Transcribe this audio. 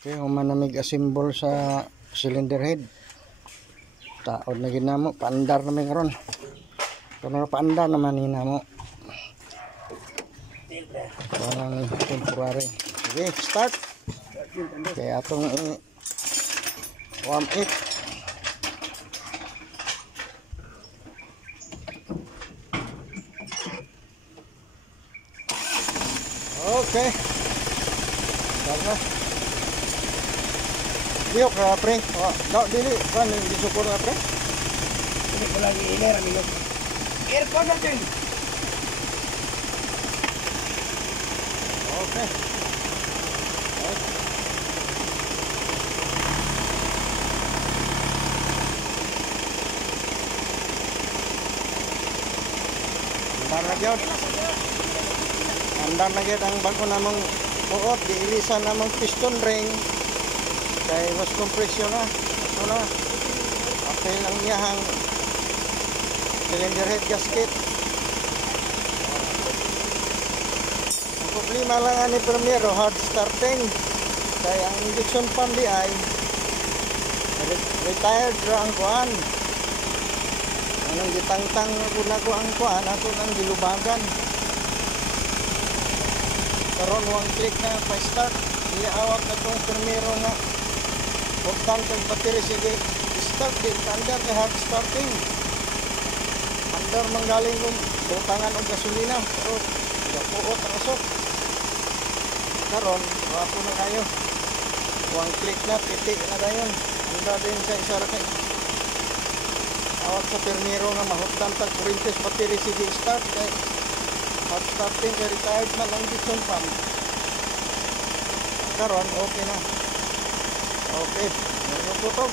Okay, humanamig assemble sa cylinder head. Taod na ginamo, paandar namin karon. Kung paandar naman hinamo. Parang temporary. Sige, start. Kaya atong warm it. Okay. Tara. Diok ra pre. Oh, daw dili kan disukor na pre. Ini ko lagi iler amigo. Aircon natin. Okay. Andar na gyud. Andar na gyud ang bago namong buot, diilisan namong piston ring. Kay was compression na. Ito na. Okay lang niyahang cylinder head gasket. Ang problema lang ni primero hard starting. Kaya ang induction pump di ay retired ra ang kuan. Anong gitangtang ko ang kuan ato nang gilubagan. Karon one click na pa start. Iawat na tong primero nga buktan kang battery sige start din under the hard starting. Under manggaling kung butangan og gasolina pero gapuot ang asok. Karon wapo na kayo. One click na pitik na dayon. Anda din sa isa ra kay awat sa primero nga mahutdan tag kurintes battery sige start kay hard starting kay retired man ang induction pump. Karon okay na. Okay, meron po to.